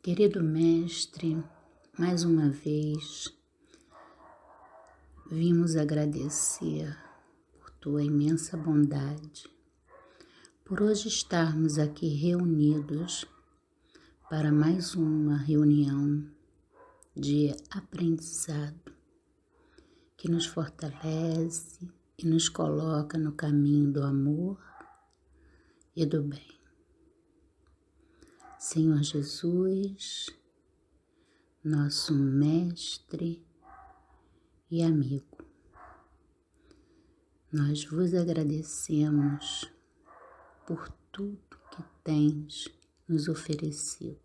Querido Mestre, mais uma vez vimos agradecer por tua imensa bondade, por hoje estarmos aqui reunidos para mais uma reunião de aprendizado que nos fortalece e nos coloca no caminho do amor e do bem. Senhor Jesus, nosso Mestre e amigo, nós vos agradecemos por tudo que tens nos oferecido.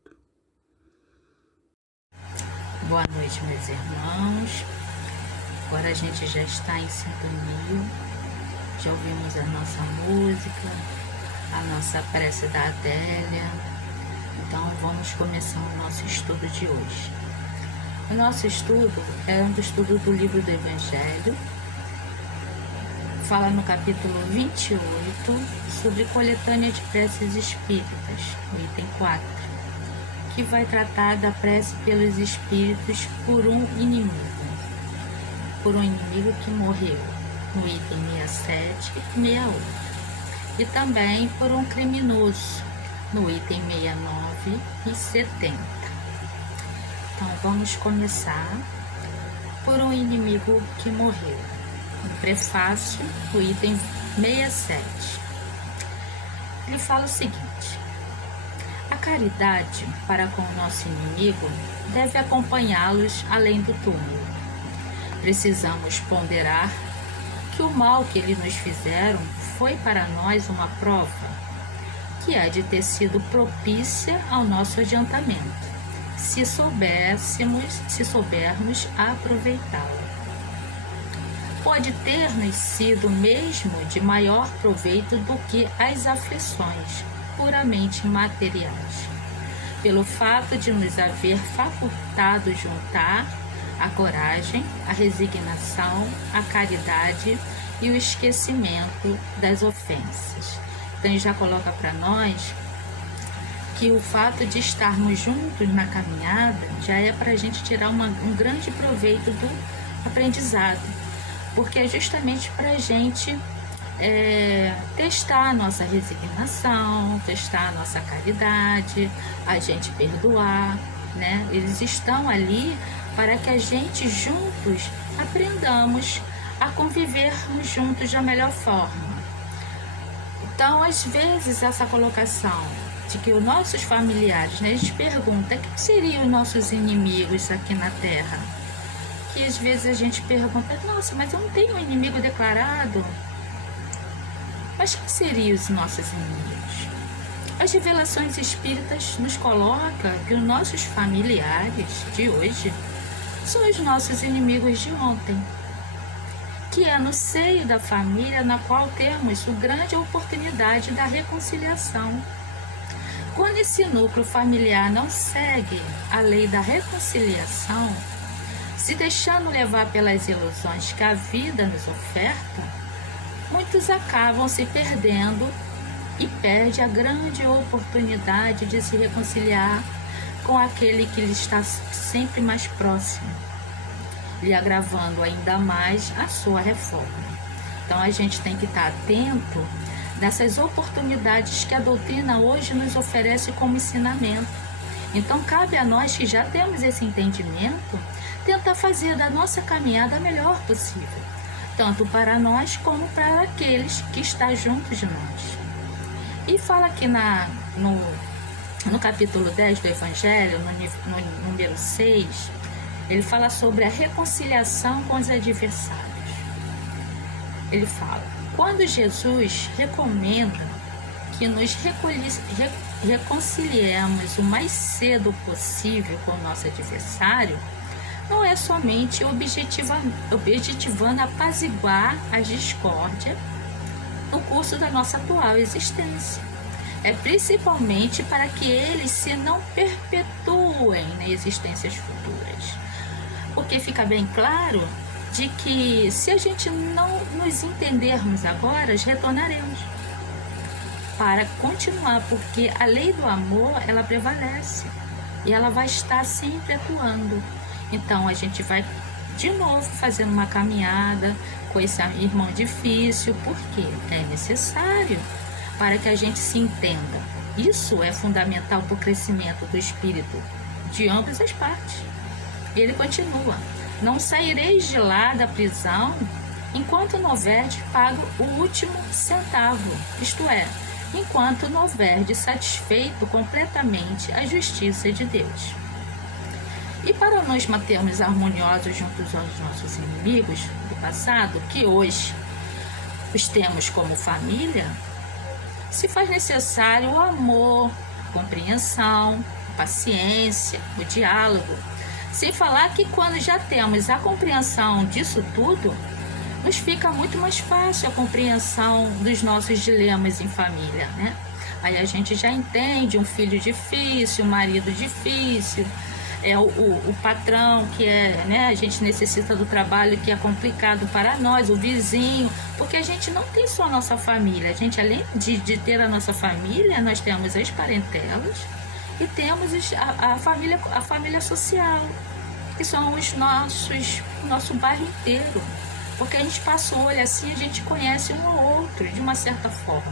Boa noite, meus irmãos. Agora a gente já está em sintonia, já ouvimos a nossa música, a nossa prece da Adélia. Então vamos começar o nosso estudo de hoje. O nosso estudo é um estudo do livro do Evangelho. Fala no capítulo 28 sobre coletânea de preces espíritas, no item 4, que vai tratar da prece pelos espíritos por um inimigo que morreu, no item 67 e 68, e também por um criminoso, no item 69 e 70. Então vamos começar por um inimigo que morreu. No prefácio, no item 67, ele fala o seguinte: a caridade para com o nosso inimigo deve acompanhá-los além do túmulo. Precisamos ponderar que o mal que eles nos fizeram foi para nós uma prova que há de ter sido propícia ao nosso adiantamento, se soubermos aproveitá-la. Pode ter-nos sido mesmo de maior proveito do que as aflições puramente materiais, pelo fato de nos haver facultado juntar a coragem, a resignação, a caridade e o esquecimento das ofensas. Então ele já coloca para nós que o fato de estarmos juntos na caminhada já é para a gente tirar um grande proveito do aprendizado, porque é justamente para a gente testar a nossa resignação, testar a nossa caridade, a gente perdoar, né? Eles estão ali para que a gente juntos aprendamos a convivermos juntos da melhor forma. Então, às vezes, essa colocação de que os nossos familiares, né, a gente pergunta quem seriam os nossos inimigos aqui na Terra? Que às vezes a gente pergunta, nossa, mas eu não tenho um inimigo declarado. Mas quem seriam os nossos inimigos? As revelações espíritas nos colocam que os nossos familiares de hoje são os nossos inimigos de ontem, que é no seio da família na qual temos a grande oportunidade da reconciliação. Quando esse núcleo familiar não segue a lei da reconciliação, se deixando levar pelas ilusões que a vida nos oferta, muitos acabam se perdendo e perde a grande oportunidade de se reconciliar com aquele que lhe está sempre mais próximo, lhe agravando ainda mais a sua reforma. Então a gente tem que estar atento nessas oportunidades que a doutrina hoje nos oferece como ensinamento. Então cabe a nós que já temos esse entendimento tentar fazer da nossa caminhada a melhor possível, tanto para nós como para aqueles que estão juntos de nós. E fala aqui no capítulo 10 do Evangelho, no número 6, ele fala sobre a reconciliação com os adversários. Ele fala: quando Jesus recomenda que nos reconciliemos o mais cedo possível com o nosso adversário, não é somente objetivando apaziguar as discórdias no curso da nossa atual existência. É principalmente para que eles se não perpetuem em existências futuras. Porque fica bem claro de que se a gente não nos entendermos agora, retornaremos para continuar, porque a lei do amor, ela prevalece. e ela vai estar sempre atuando. Então a gente vai de novo fazendo uma caminhada com esse irmão difícil, porque é necessário para que a gente se entenda. Isso é fundamental para o crescimento do espírito de ambas as partes. E ele continua: não saireis de lá da prisão enquanto não houverdes pago o último centavo, isto é, enquanto não houverdes satisfeito completamente a justiça de Deus. E para nos mantermos harmoniosos juntos aos nossos inimigos do passado, que hoje os temos como família, se faz necessário o amor, a compreensão, a paciência, o diálogo. Sem falar que quando já temos a compreensão disso tudo, nos fica muito mais fácil a compreensão dos nossos dilemas em família, né? Aí a gente já entende um filho difícil, um marido difícil, o patrão que né, a gente necessita do trabalho que é complicado para nós, o vizinho, porque a gente não tem só a nossa família, a gente além de ter a nossa família, nós temos as parentelas e temos a família social, que são o nosso bairro inteiro, porque a gente passa o olho assim, a gente conhece um ao outro de uma certa forma,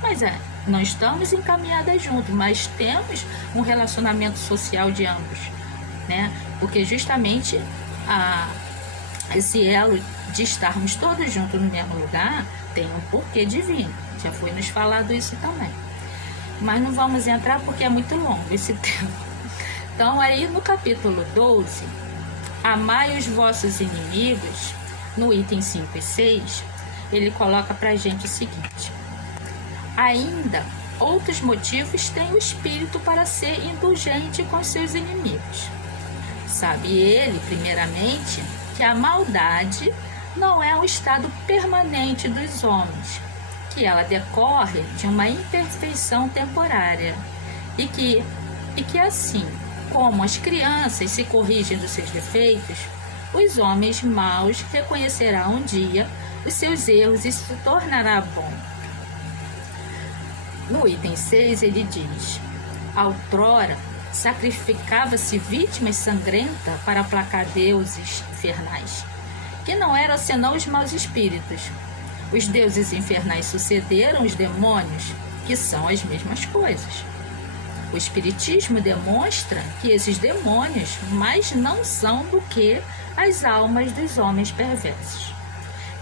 mas não estamos encaminhadas juntos, mas temos um relacionamento social de ambos, né? Porque justamente esse elo de estarmos todos juntos no mesmo lugar tem um porquê divino, já foi nos falado isso também, mas não vamos entrar porque é muito longo esse tema. Então aí no capítulo 12, amai os vossos inimigos, no item 5 e 6, ele coloca pra gente o seguinte: ainda outros motivos tem o espírito para ser indulgente com seus inimigos. Sabe ele, primeiramente, que a maldade não é um estado permanente dos homens, que ela decorre de uma imperfeição temporária, e que assim como as crianças se corrigem dos seus defeitos, os homens maus reconhecerão um dia os seus erros e se tornará bom. No item 6 ele diz: outrora sacrificava-se vítimas sangrentas para aplacar deuses infernais, que não eram senão os maus espíritos. Os deuses infernais sucederam os demônios, que são as mesmas coisas. O espiritismo demonstra que esses demônios mais não são do que as almas dos homens perversos,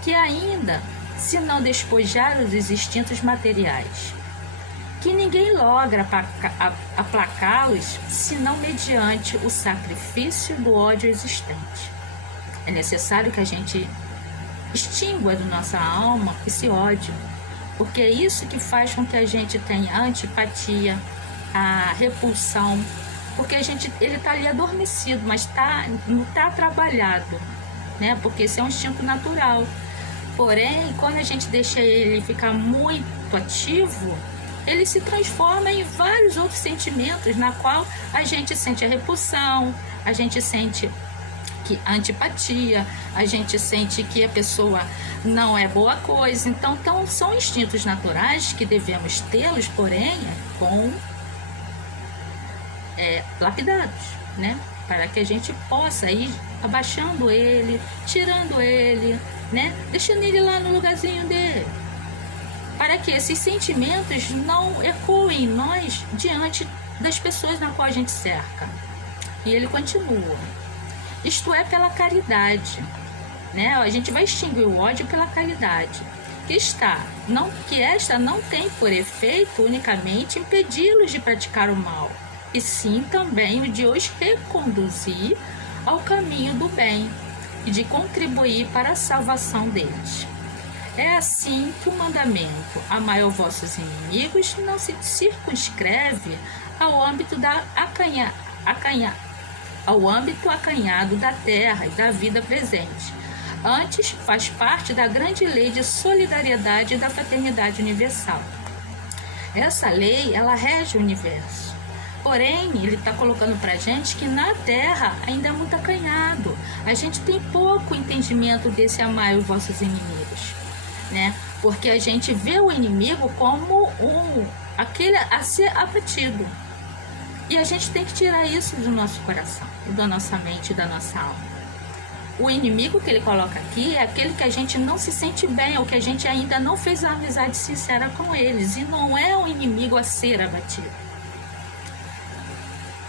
que ainda se não despojaram dos instintos materiais, que ninguém logra aplacá-los senão mediante o sacrifício do ódio existente. É necessário que a gente extingua da nossa alma esse ódio, porque é isso que faz com que a gente tenha a antipatia, a repulsão, porque ele está ali adormecido, mas não está trabalhado, né? Porque esse é um instinto natural. Porém, quando a gente deixa ele ficar muito ativo, ele se transforma em vários outros sentimentos, na qual a gente sente a repulsão, a gente sente a antipatia, a gente sente que a pessoa não é boa coisa. Então são instintos naturais que devemos tê-los, porém, lapidados, né? Para que a gente possa ir abaixando ele, tirando ele, né? Deixando ele lá no lugarzinho dele, para que esses sentimentos não ecoem em nós diante das pessoas na qual a gente cerca. E ele continua: isto é, pela caridade, né? A gente vai extinguir o ódio pela caridade, que esta não tem por efeito unicamente impedi-los de praticar o mal, e sim também o de os reconduzir ao caminho do bem e de contribuir para a salvação deles. É assim que o mandamento amai aos vossos inimigos não se circunscreve ao âmbito ao âmbito acanhado da terra e da vida presente. Antes, faz parte da grande lei de solidariedade e da fraternidade universal. Essa lei, ela rege o universo. Porém, ele está colocando para a gente que na terra ainda é muito acanhado. A gente tem pouco entendimento desse amai os vossos inimigos, né? Porque a gente vê o inimigo como aquele a ser abatido. E a gente tem que tirar isso do nosso coração, da nossa mente, da nossa alma. O inimigo que ele coloca aqui é aquele que a gente não se sente bem, ou que a gente ainda não fez a amizade sincera com eles. E não é um inimigo a ser abatido.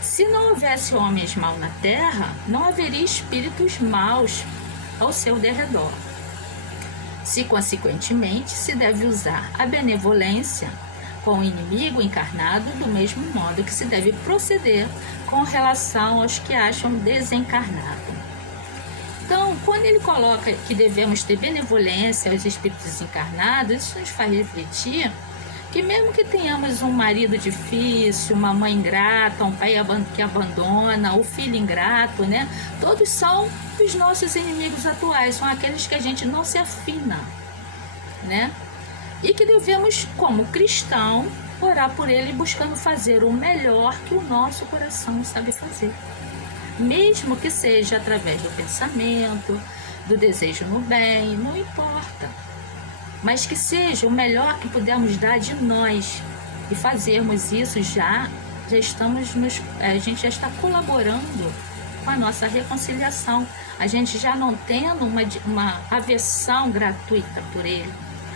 Se não houvesse homens maus na terra, não haveria espíritos maus ao seu derredor. Se, consequentemente, se deve usar a benevolência com o inimigo encarnado do mesmo modo que se deve proceder com relação aos que acham desencarnado. Então, quando ele coloca que devemos ter benevolência aos espíritos encarnados, isso nos faz refletir que mesmo que tenhamos um marido difícil, uma mãe ingrata, um pai que abandona, o filho ingrato, né? Todos são os nossos inimigos atuais, são aqueles que a gente não se afina, né? E que devemos, como cristão, orar por ele buscando fazer o melhor que o nosso coração sabe fazer. Mesmo que seja através do pensamento, do desejo no bem, não importa. Mas que seja o melhor que pudermos dar de nós. E fazermos isso já estamos a gente já está colaborando com a nossa reconciliação. A gente já não tendo uma aversão gratuita por ele.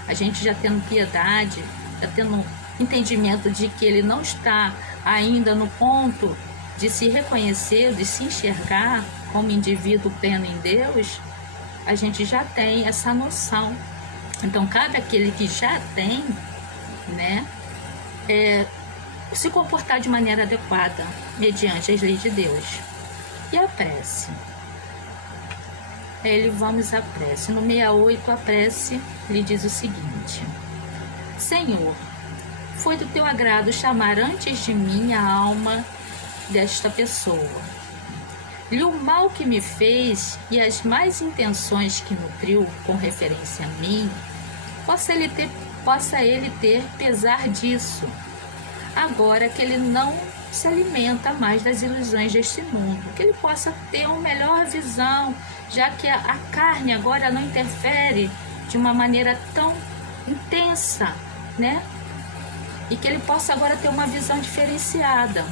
A gente já tendo piedade, já tendo entendimento de que ele não está ainda no ponto de se reconhecer, de se enxergar como indivíduo pleno em Deus, a gente já tem essa noção. Então, cabe àquele que já tem, né, se comportar de maneira adequada, mediante as leis de Deus. E a prece? Vamos à prece. No 68, a prece lhe diz o seguinte: Senhor, foi do teu agrado chamar antes de mim a alma desta pessoa. E o mal que me fez e as más intenções que nutriu com referência a mim, possa ele ter pesar disso, agora que ele não se alimenta mais das ilusões deste mundo, que ele possa ter uma melhor visão, já que a carne agora não interfere de uma maneira tão intensa, né? E que ele possa agora ter uma visão diferenciada.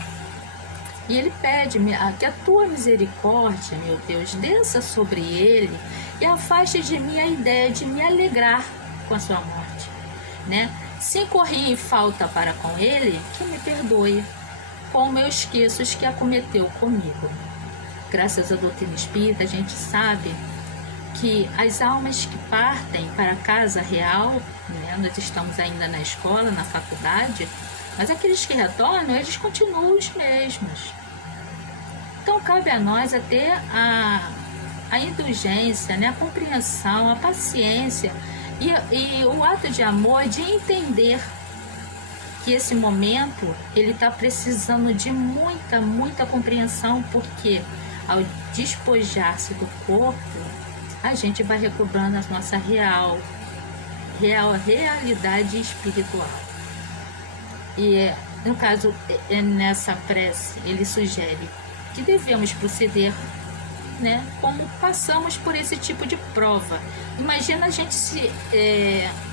E ele pede que a tua misericórdia, meu Deus, desça sobre ele e afaste de mim a ideia de me alegrar com a sua morte, né? Se incorri em falta para com ele, que me perdoe, como eu esqueço os que acometeu comigo. Graças à doutrina espírita, a gente sabe que as almas que partem para a casa real, né? Nós estamos ainda na escola, na faculdade, mas aqueles que retornam, eles continuam os mesmos. Então, cabe a nós a ter a indulgência, né? A compreensão, a paciência e o ato de amor de entender que esse momento ele está precisando de muita compreensão, porque ao despojar-se do corpo, a gente vai recobrando a nossa realidade espiritual. E no caso, nessa prece, ele sugere que devemos proceder, né, como passamos por esse tipo de prova. Imagina a gente se...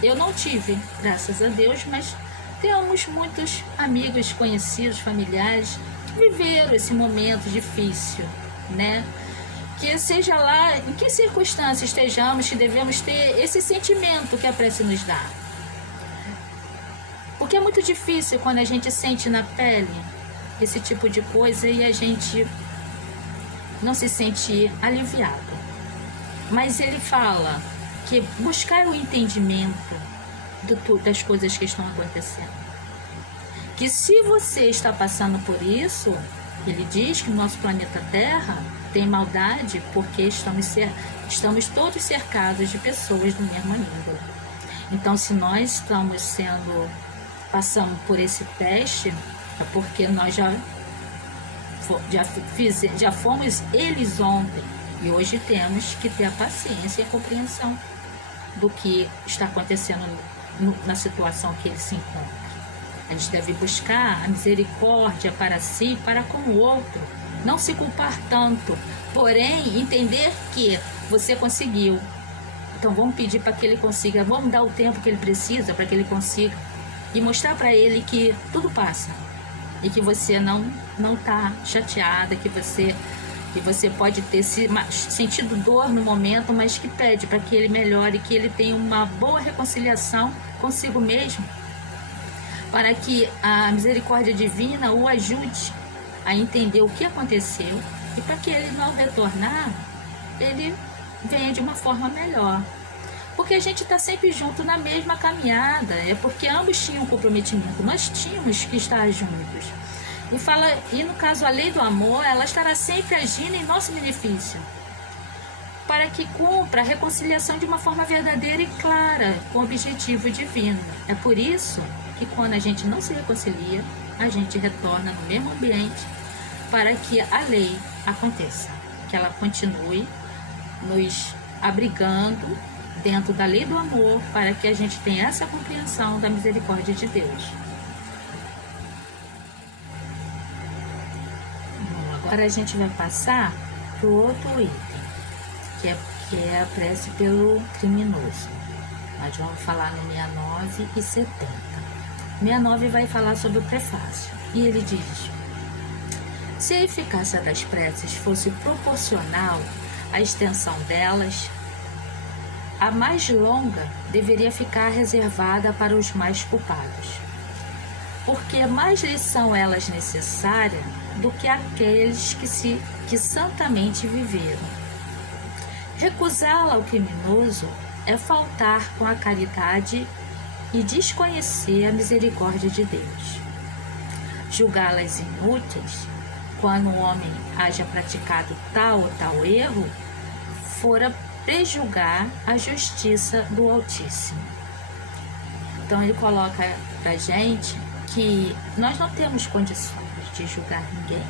eu não tive, graças a Deus, mas temos muitos amigos, conhecidos, familiares que viveram esse momento difícil, né? Que seja lá, em que circunstância estejamos, que devemos ter esse sentimento que a prece nos dá. Porque é muito difícil quando a gente sente na pele esse tipo de coisa e a gente não se sente aliviado. Mas ele fala que buscar o entendimento das coisas que estão acontecendo. Que se você está passando por isso, ele diz que o nosso planeta Terra tem maldade porque estamos todos cercados de pessoas do mesmo índole. Então, se nós passamos por esse teste, é porque nós já fomos eles ontem. E hoje temos que ter a paciência e a compreensão do que está acontecendo na situação que ele se encontra. A gente deve buscar a misericórdia para si e para com o outro. Não se culpar tanto, porém entender que você conseguiu. Então vamos pedir para que ele consiga, vamos dar o tempo que ele precisa para que ele consiga e mostrar para ele que tudo passa. e que você não tá chateada, que você pode ter sentido dor no momento, mas que pede para que ele melhore, que ele tenha uma boa reconciliação consigo mesmo, para que a misericórdia divina o ajude a entender o que aconteceu e para que ele, ao retornar, ele venha de uma forma melhor. Porque a gente está sempre junto na mesma caminhada, é porque ambos tinham um comprometimento, nós tínhamos que estar juntos. E no caso a lei do amor, ela estará sempre agindo em nosso benefício, para que cumpra a reconciliação de uma forma verdadeira e clara, com o objetivo divino. É por isso que quando a gente não se reconcilia, a gente retorna no mesmo ambiente, para que a lei aconteça, que ela continue nos abrigando dentro da lei do amor, para que a gente tenha essa compreensão da misericórdia de Deus. Bom, agora a gente vai passar para o outro item, que é a prece pelo criminoso. Nós vamos falar no 69 e 70. 69 vai falar sobre o prefácio, e ele diz: se a eficácia das preces fosse proporcional à extensão delas, a mais longa deveria ficar reservada para os mais culpados, porque mais lhes são elas necessárias do que aqueles que santamente viveram. Recusá-la ao criminoso é faltar com a caridade e desconhecer a misericórdia de Deus. Julgá-las inúteis, quando um homem haja praticado tal ou tal erro, fora prejulgar a justiça do Altíssimo. Então ele coloca pra gente que nós não temos condições de julgar ninguém,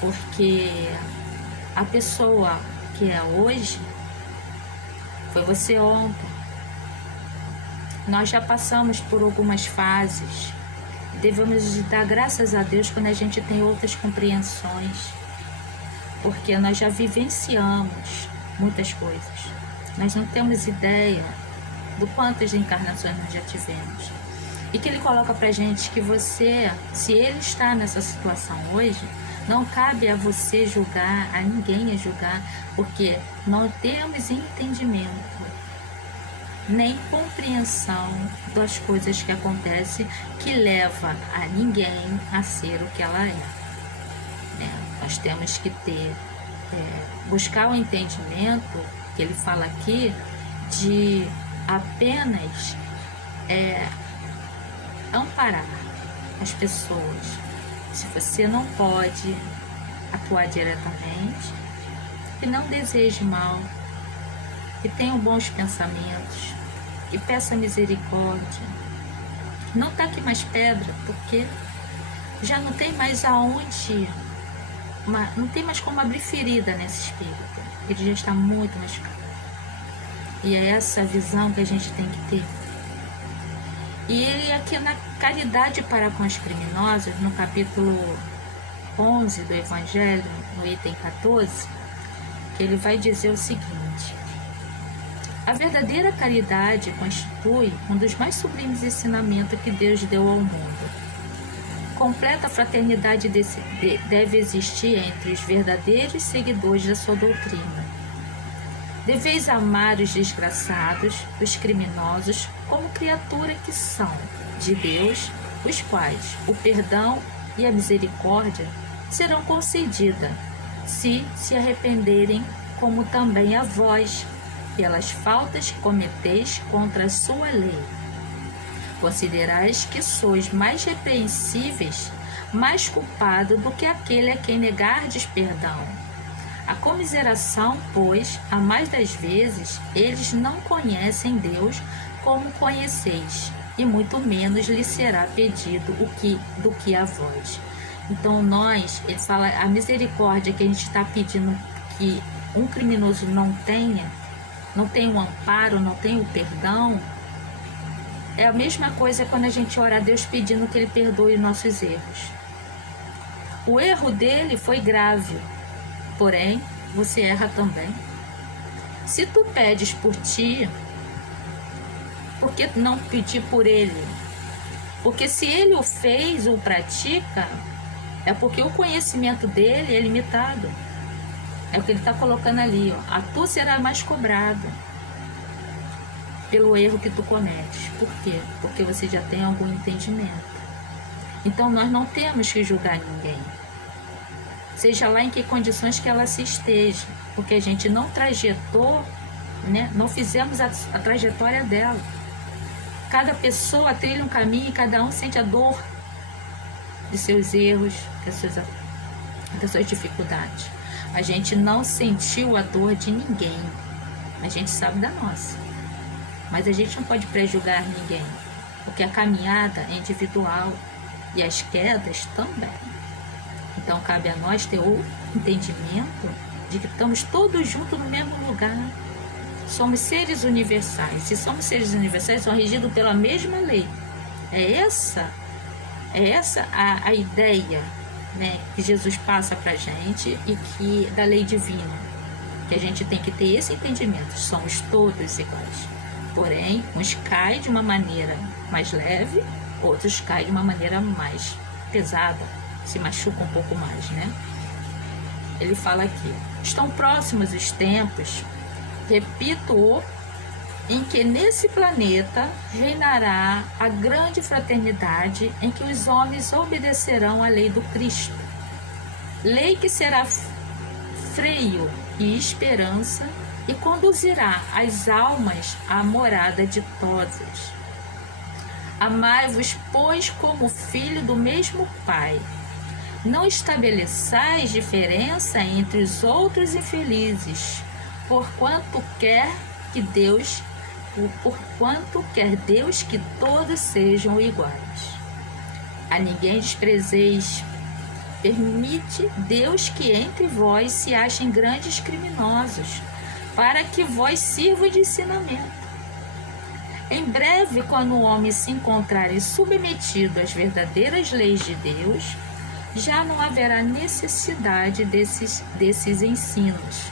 porque a pessoa que é hoje foi você ontem. Nós já passamos por algumas fases, devemos dar graças a Deus quando a gente tem outras compreensões, porque nós já vivenciamos muitas coisas. Nós não temos ideia do quantas encarnações nós já tivemos. E que ele coloca pra gente que você, se ele está nessa situação hoje, não cabe a você julgar, a ninguém a julgar, porque não temos entendimento, nem compreensão das coisas que acontecem, que leva a ninguém a ser o que ela é. Nós temos que buscar o entendimento, que ele fala aqui, de apenas amparar as pessoas. Se você não pode atuar diretamente, que não deseje mal, que tenha bons pensamentos, que peça misericórdia. Não taque mais pedra, porque já não tem mais aonde, não tem mais como abrir ferida nesse espírito. Ele já está muito machucado. E é essa visão que a gente tem que ter. E ele aqui na caridade para com os criminosos, no capítulo 11 do Evangelho, no item 14, que ele vai dizer o seguinte: a verdadeira caridade constitui um dos mais sublimes ensinamentos que Deus deu ao mundo. Completa fraternidade deve existir entre os verdadeiros seguidores da sua doutrina. Deveis amar os desgraçados, os criminosos, como criatura que são de Deus, os quais o perdão e a misericórdia serão concedidas, se arrependerem, como também a vós, pelas faltas que cometeis contra a sua lei. Considerais que sois mais repreensíveis, mais culpado do que aquele a quem negardes perdão. A comiseração, pois, a mais das vezes, eles não conhecem Deus como conheceis, e muito menos lhe será pedido do que a vós. Então ele fala, a misericórdia que a gente está pedindo que um criminoso não tenha um amparo, não tenha o perdão, é a mesma coisa quando a gente ora a Deus pedindo que Ele perdoe nossos erros. O erro dele foi grave, porém, você erra também. Se tu pedes por ti, por que não pedir por ele? Porque se ele o fez, o pratica, é porque o conhecimento dele é limitado. É o que ele está colocando ali, ó. A tu será mais cobrado pelo erro que tu cometes. Por quê? Porque você já tem algum entendimento. Então nós não temos que julgar ninguém, seja lá em que condições que ela se esteja, porque a gente não trajetou, né? Não fizemos a trajetória dela. Cada pessoa trilha um caminho e cada um sente a dor de seus erros, das suas dificuldades. A gente não sentiu a dor de ninguém, a gente sabe da nossa, mas a gente não pode prejulgar ninguém, porque a caminhada é individual e as quedas também. Então cabe a nós ter o entendimento de que estamos todos juntos no mesmo lugar. Somos seres universais. Se somos seres universais, são regidos pela mesma lei. É essa a ideia, né, que Jesus passa para a gente e que da lei divina. Que a gente tem que ter esse entendimento. Somos todos iguais. Porém, uns caem de uma maneira mais leve, outros caem de uma maneira mais pesada, se machucam um pouco mais, né? Ele fala aqui: estão próximos os tempos, repito-o, em que nesse planeta reinará a grande fraternidade em que os homens obedecerão à lei do Cristo. Lei que será freio e esperança e conduzirá as almas à morada ditosas. Amai-vos, pois, como filho do mesmo Pai. Não estabeleçais diferença entre os outros infelizes, porquanto quer Deus que todos sejam iguais. A ninguém desprezeis. Permite Deus que entre vós se achem grandes criminosos, para que vós sirvam de ensinamento. Em breve, quando o homem se encontrar submetido às verdadeiras leis de Deus, já não haverá necessidade desses ensinos.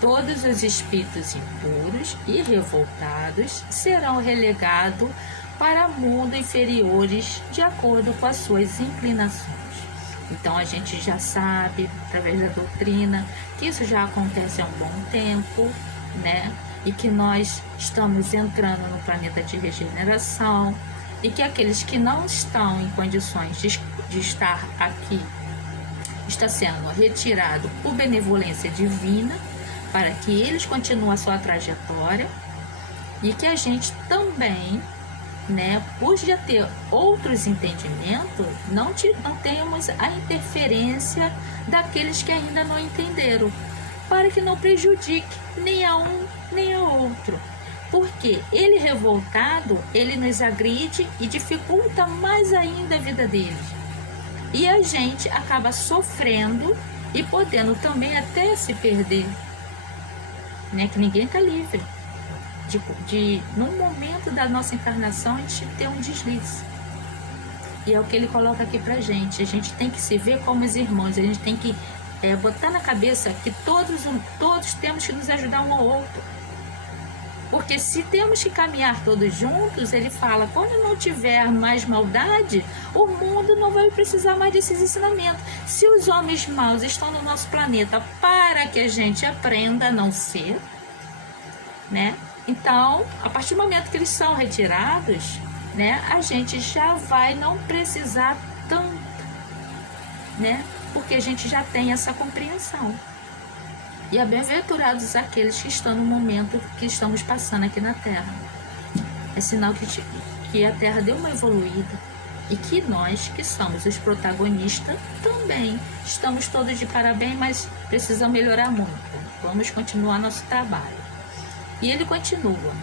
Todos os espíritos impuros e revoltados serão relegados para mundos inferiores de acordo com as suas inclinações. Então a gente já sabe, através da doutrina, que isso já acontece há um bom tempo, né? E que nós estamos entrando no planeta de regeneração e que aqueles que não estão em condições de estar aqui está sendo retirado por benevolência divina para que eles continuem a sua trajetória e que a gente também, né, por já ter outros entendimentos, não tenhamos a interferência daqueles que ainda não entenderam, para que não prejudique nem a um nem a outro. Porque ele revoltado, ele nos agride e dificulta mais ainda a vida deles. E a gente acaba sofrendo e podendo também até se perder, né? Que ninguém está livre num momento da nossa encarnação a gente ter um deslize. E é o que ele coloca aqui pra gente. A gente tem que se ver como os irmãos, a gente tem que botar na cabeça que todos temos que nos ajudar um ao outro. Porque se temos que caminhar todos juntos, ele fala, quando não tiver mais maldade, o mundo não vai precisar mais desses ensinamentos. Se os homens maus estão no nosso planeta para que a gente aprenda a não ser, né? Então, a partir do momento que eles são retirados, né, a gente já vai não precisar tanto, né? Porque a gente já tem essa compreensão. E é bem-aventurados aqueles que estão no momento que estamos passando aqui na Terra. É sinal que a Terra deu uma evoluída e que nós, que somos os protagonistas, também estamos todos de parabéns, mas precisamos melhorar muito. Vamos continuar nosso trabalho. E ele continua: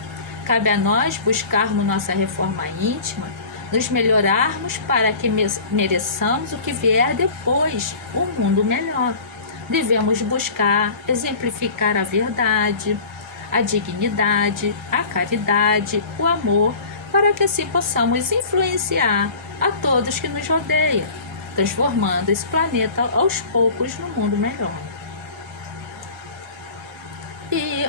cabe a nós buscarmos nossa reforma íntima, nos melhorarmos para que mereçamos o que vier depois, um mundo melhor. Devemos buscar exemplificar a verdade, a dignidade, a caridade, o amor, para que assim possamos influenciar a todos que nos rodeiam, transformando esse planeta aos poucos num mundo melhor. E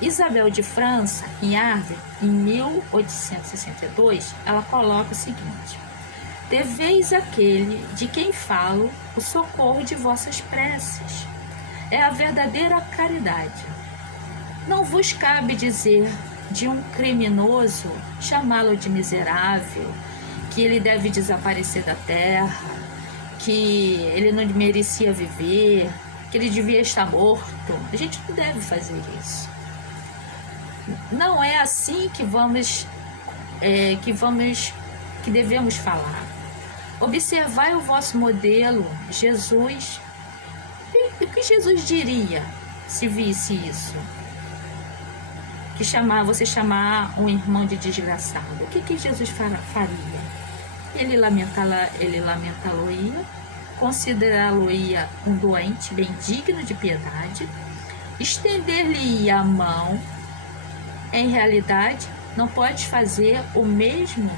Isabel de França, em Arles, em 1862, ela coloca o seguinte: deveis aquele de quem falo o socorro de vossas preces. É a verdadeira caridade. Não vos cabe dizer de um criminoso, chamá-lo de miserável, que ele deve desaparecer da terra, que ele não merecia viver, que ele devia estar morto. A gente não deve fazer isso. Não é assim que devemos falar. Observai o vosso modelo, Jesus. O que Jesus diria se visse isso? Você chamar um irmão de desgraçado. O que Jesus faria? Ele lamentá-lo-ia, considerá-lo-ia um doente bem digno de piedade, estender-lhe-ia a mão. Em realidade, não podes fazer o mesmo,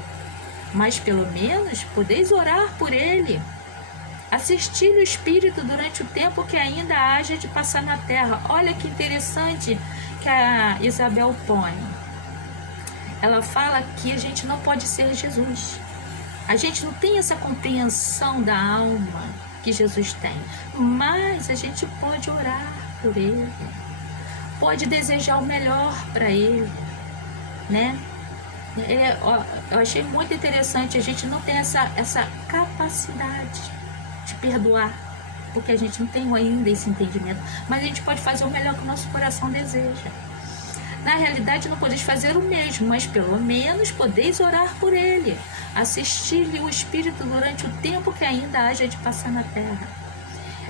mas pelo menos podeis orar por ele. Assistir o Espírito durante o tempo que ainda haja de passar na terra. Olha que interessante que a Isabel põe. Ela fala que a gente não pode ser Jesus. A gente não tem essa compreensão da alma que Jesus tem, mas a gente pode orar por ele, pode desejar o melhor para ele, né? Eu achei muito interessante, a gente não tem essa capacidade de perdoar, porque a gente não tem ainda esse entendimento, mas a gente pode fazer o melhor que o nosso coração deseja. Na realidade, não podeis fazer o mesmo, mas pelo menos podeis orar por ele, assistir-lhe o Espírito durante o tempo que ainda haja de passar na terra.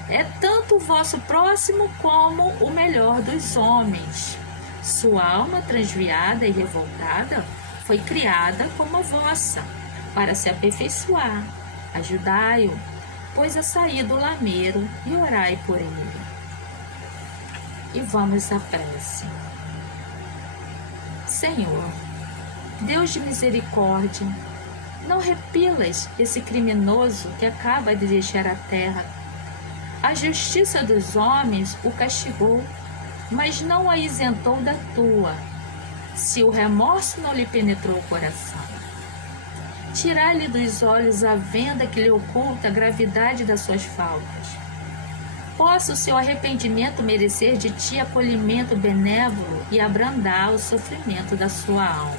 É tanto o vosso próximo como o melhor dos homens. Sua alma transviada e revoltada foi criada como a vossa, para se aperfeiçoar. Ajudai-o, pois a sair do lameiro, e orai por ele. E vamos à prece. Senhor, Deus de misericórdia, não repilas esse criminoso que acaba de deixar a terra. A justiça dos homens o castigou, mas não a isentou da tua, se o remorso não lhe penetrou o coração. Tirai-lhe dos olhos a venda que lhe oculta a gravidade das suas faltas. Possa o seu arrependimento merecer de ti acolhimento benévolo e abrandar o sofrimento da sua alma.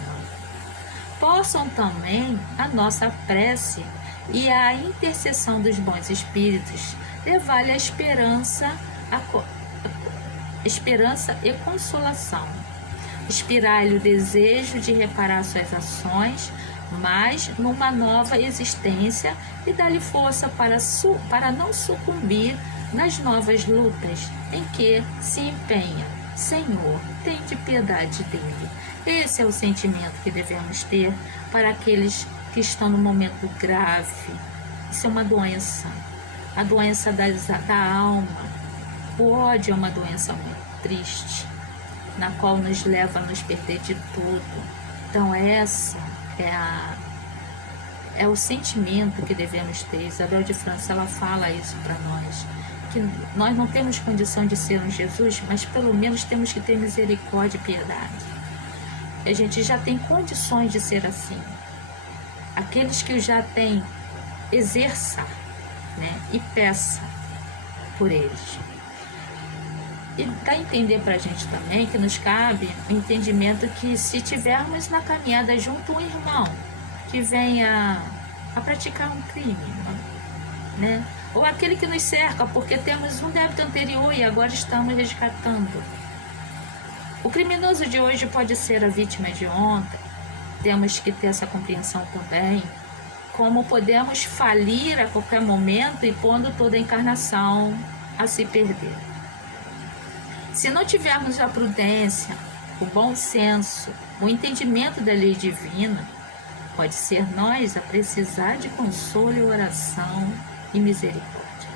Possam também a nossa prece e a intercessão dos bons espíritos levar-lhe a esperança e consolação. Inspirai-lhe o desejo de reparar suas ações, mas numa nova existência, e dá-lhe força para não sucumbir nas novas lutas em que se empenha. Senhor, tende piedade dele. Esse é o sentimento que devemos ter para aqueles que estão no momento grave. Isso é uma doença, a doença da alma. O ódio é uma doença muito triste, na qual nos leva a nos perder de tudo. Então essa é o sentimento que devemos ter. Isabel de França, ela fala isso para nós, que nós não temos condição de ser um Jesus, mas pelo menos temos que ter misericórdia e piedade. A gente já tem condições de ser assim. Aqueles que o já têm, exerça, né, e peça por eles. E dá a entender para a gente também que nos cabe o entendimento que, se tivermos na caminhada junto um irmão que venha a praticar um crime, né? Ou aquele que nos cerca porque temos um débito anterior e agora estamos resgatando. O criminoso de hoje pode ser a vítima de ontem. Temos que ter essa compreensão também. Como podemos falir a qualquer momento e pondo toda a encarnação a se perder. Se não tivermos a prudência, o bom senso, o entendimento da lei divina, pode ser nós a precisar de consolo e oração e misericórdia.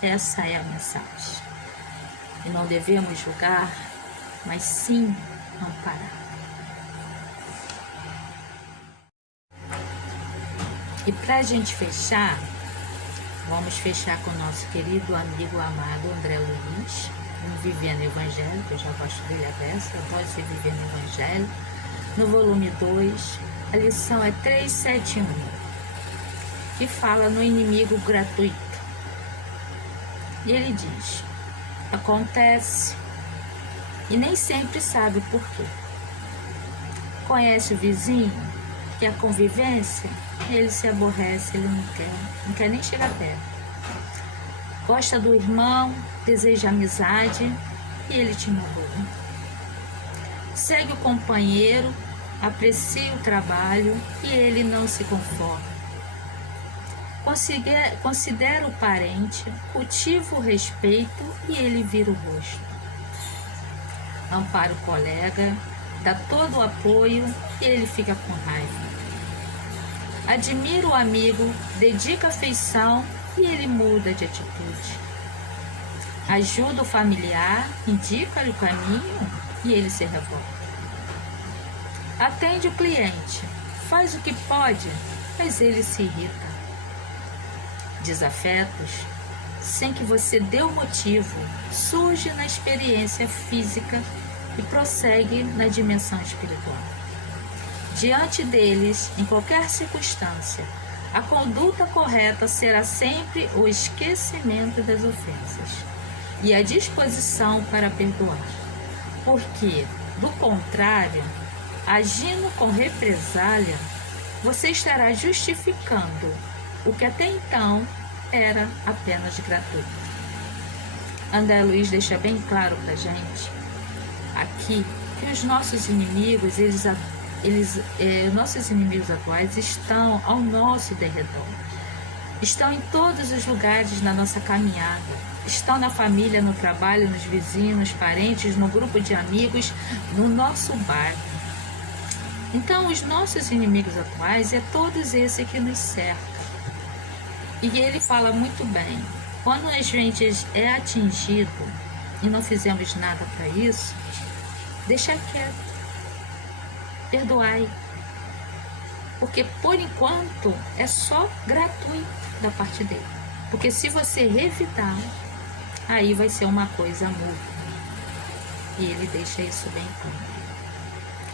Essa é a mensagem. E não devemos julgar, mas sim amparar. E para a gente fechar, vamos fechar com o nosso querido amigo amado André Luiz, no Vivendo o Evangelho, que eu já gosto dele a beça, eu gosto de Vivendo o Evangelho. No volume 2, a lição é 371, que fala no inimigo gratuito. E ele diz: acontece e nem sempre sabe por quê. Conhece o vizinho, que a convivência, ele se aborrece, ele não quer nem chegar perto. Gosta do irmão, deseja amizade e ele te magoa. Segue o companheiro, aprecia o trabalho e ele não se conforma. Considera o parente, cultiva o respeito e ele vira o rosto. Ampara o colega, dá todo o apoio e ele fica com raiva. Admira o amigo, dedica afeição e ele muda de atitude. Ajuda o familiar, indica-lhe o caminho e ele se revolta. Atende o cliente, faz o que pode, mas ele se irrita. Desafetos, sem que você dê o motivo, surge na experiência física e prossegue na dimensão espiritual. Diante deles, em qualquer circunstância, a conduta correta será sempre o esquecimento das ofensas e a disposição para perdoar, porque, do contrário, agindo com represália, você estará justificando o que até então era apenas gratuito. André Luiz deixa bem claro para a gente aqui que os nossos inimigos, nossos inimigos atuais estão ao nosso derredor, estão em todos os lugares na nossa caminhada, estão na família, no trabalho, nos vizinhos, parentes, no grupo de amigos, no nosso bairro. Então, os nossos inimigos atuais é todos esses que nos cercam. E ele fala muito bem, quando a gente é atingido e não fizemos nada para isso, deixa quieto, perdoai, porque por enquanto é só gratuito da parte dele, porque se você revidar, aí vai ser uma coisa mútua, e ele deixa isso bem claro.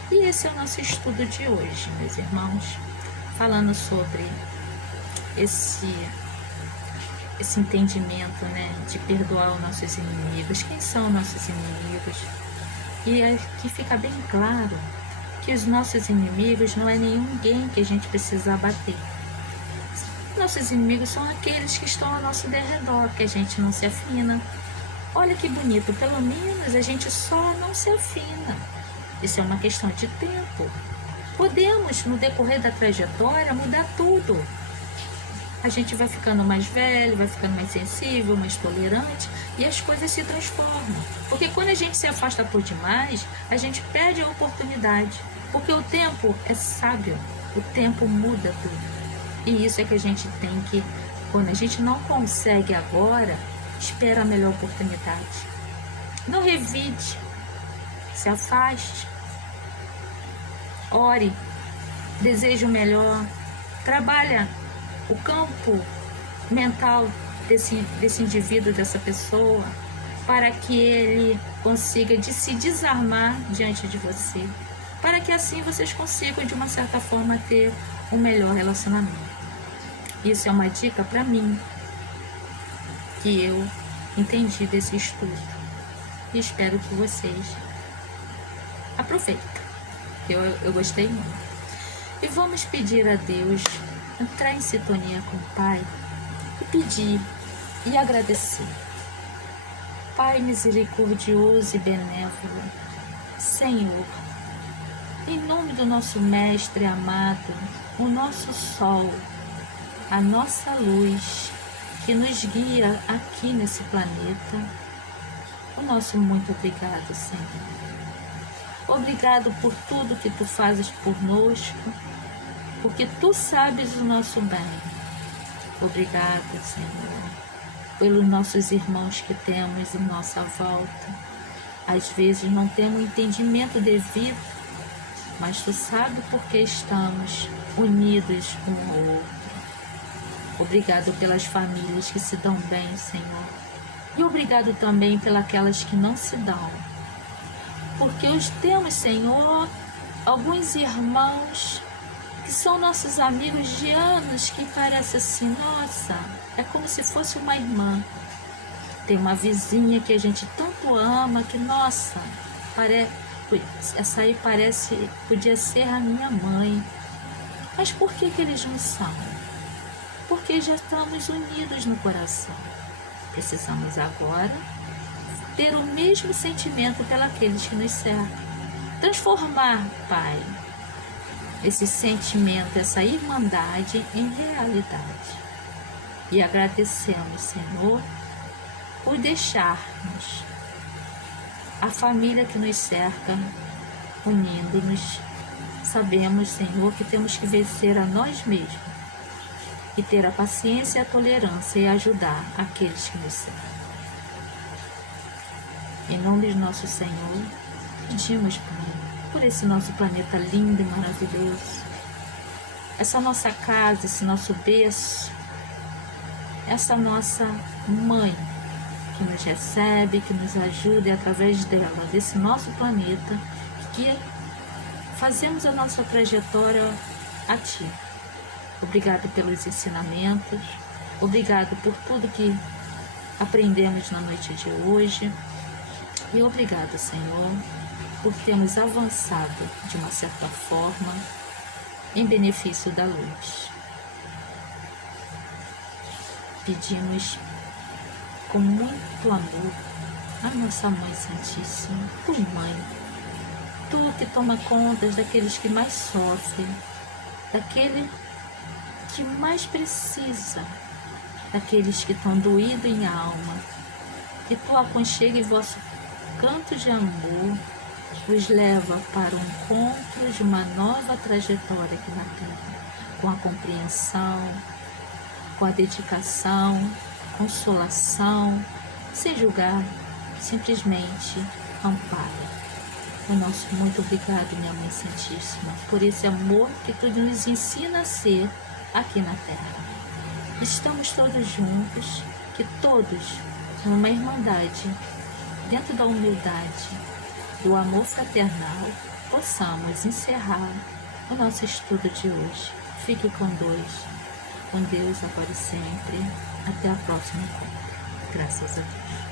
E esse é o nosso estudo de hoje, meus irmãos, falando sobre esse entendimento, né, de perdoar os nossos inimigos. Quem são nossos inimigos? E aqui fica bem claro que os nossos inimigos não é ninguém que a gente precisa abater. Nossos inimigos são aqueles que estão ao nosso derredor, que a gente não se afina. Olha que bonito, pelo menos a gente só não se afina. Isso é uma questão de tempo. Podemos, no decorrer da trajetória, mudar tudo. A gente vai ficando mais velho, vai ficando mais sensível, mais tolerante e as coisas se transformam. Porque quando a gente se afasta por demais, a gente perde a oportunidade. Porque o tempo é sábio, o tempo muda tudo. E isso é que a gente tem que, quando a gente não consegue agora, espera a melhor oportunidade. Não revide, se afaste, ore, deseje o melhor, trabalha o campo mental desse indivíduo, dessa pessoa, para que ele consiga se desarmar diante de você, para que assim vocês consigam, de uma certa forma, ter um melhor relacionamento. Isso é uma dica para mim, que eu entendi desse estudo, e espero que vocês aproveitem. Eu gostei muito. E vamos pedir a Deus, entrar em sintonia com o Pai e pedir e agradecer. Pai misericordioso e benévolo, Senhor, em nome do nosso Mestre amado, o nosso sol, a nossa luz que nos guia aqui nesse planeta, o nosso muito obrigado, Senhor. Obrigado por tudo que Tu fazes por nós, porque Tu sabes o nosso bem. Obrigado, Senhor, pelos nossos irmãos que temos em nossa volta. Às vezes não temos o entendimento devido, mas Tu sabes porque estamos unidos um ao outro. Obrigado pelas famílias que se dão bem, Senhor. E obrigado também pelas que não se dão. Porque hoje temos, Senhor, alguns irmãos que são nossos amigos de anos, que parece assim, nossa, é como se fosse uma irmã. Tem uma vizinha que a gente tanto ama, que, nossa, essa aí podia ser a minha mãe. Mas por que eles não são? Porque já estamos unidos no coração. Precisamos agora ter o mesmo sentimento pelos que nos cercam. Transformar, Pai, esse sentimento, essa irmandade em realidade. E agradecemos, Senhor, por deixarmos a família que nos cerca, unindo-nos. Sabemos, Senhor, que temos que vencer a nós mesmos e ter a paciência e a tolerância e ajudar aqueles que nos cercam. Em nome de nosso Senhor, pedimos, Pai, por esse nosso planeta lindo e maravilhoso, essa nossa casa, esse nosso berço, essa nossa mãe que nos recebe, que nos ajuda, e através dela, desse nosso planeta, que fazemos a nossa trajetória a Ti. Obrigado pelos ensinamentos, obrigado por tudo que aprendemos na noite de hoje, e obrigado, Senhor, por termos avançado de uma certa forma em benefício da luz. Pedimos com muito amor a nossa Mãe Santíssima, por Mãe, Tu que toma conta daqueles que mais sofrem, daquele que mais precisa, daqueles que estão doídos em alma, que Tu aconchegue vosso canto de amor, os leva para o encontro de uma nova trajetória aqui na Terra, com a compreensão, com a dedicação, consolação, sem julgar, simplesmente amparo. O nosso muito obrigado, minha Mãe Santíssima, por esse amor que Tu nos ensina a ser aqui na Terra. Estamos todos juntos, que todos, numa irmandade, dentro da humildade, do amor fraternal, possamos encerrar o nosso estudo de hoje. Fique com Deus agora e sempre. Até a próxima. Graças a Deus.